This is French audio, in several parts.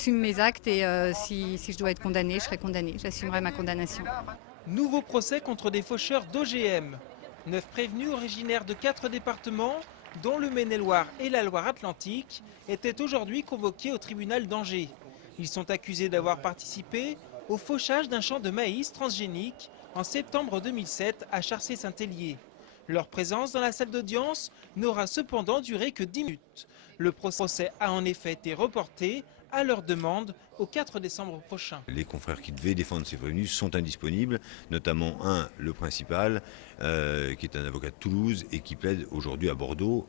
J'assume mes actes et si je dois être condamnée, je serai condamnée. J'assumerai ma condamnation. Nouveau procès contre des faucheurs d'OGM. 9 prévenus originaires de 4 départements, dont le Maine-et-Loire et la Loire-Atlantique, étaient aujourd'hui convoqués au tribunal d'Angers. Ils sont accusés d'avoir participé au fauchage d'un champ de maïs transgénique en septembre 2007 à Charcé-Saint-Hélier. Leur présence dans la salle d'audience n'aura cependant duré que 10 minutes. Le procès a en effet été reporté à leur demande au 4 décembre prochain. Les confrères qui devaient défendre ces prévenus sont indisponibles, notamment le principal, qui est un avocat de Toulouse et qui plaide aujourd'hui à Bordeaux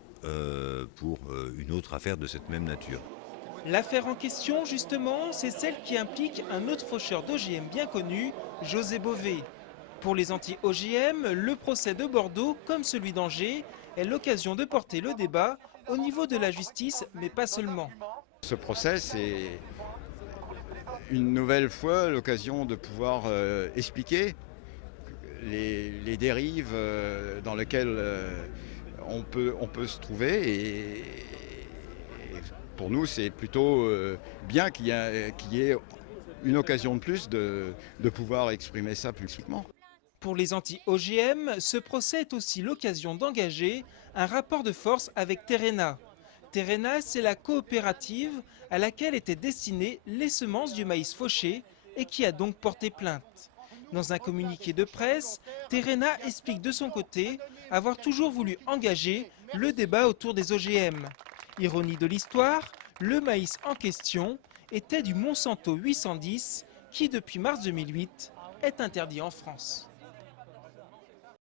pour une autre affaire de cette même nature. L'affaire en question, justement, c'est celle qui implique un autre faucheur d'OGM bien connu, José Bové. Pour les anti-OGM, le procès de Bordeaux, comme celui d'Angers, est l'occasion de porter le débat au niveau de la justice, mais pas seulement. Ce procès, c'est une nouvelle fois l'occasion de pouvoir expliquer les dérives dans lesquelles on peut se trouver. Et pour nous, c'est plutôt bien qu'il y ait une occasion de plus de pouvoir exprimer ça publiquement. Pour les anti-OGM, ce procès est aussi l'occasion d'engager un rapport de force avec Terrena. Terrena, c'est la coopérative à laquelle étaient destinées les semences du maïs fauché et qui a donc porté plainte. Dans un communiqué de presse, Terrena explique de son côté avoir toujours voulu engager le débat autour des OGM. Ironie de l'histoire, le maïs en question était du Monsanto 810 qui, depuis mars 2008, est interdit en France.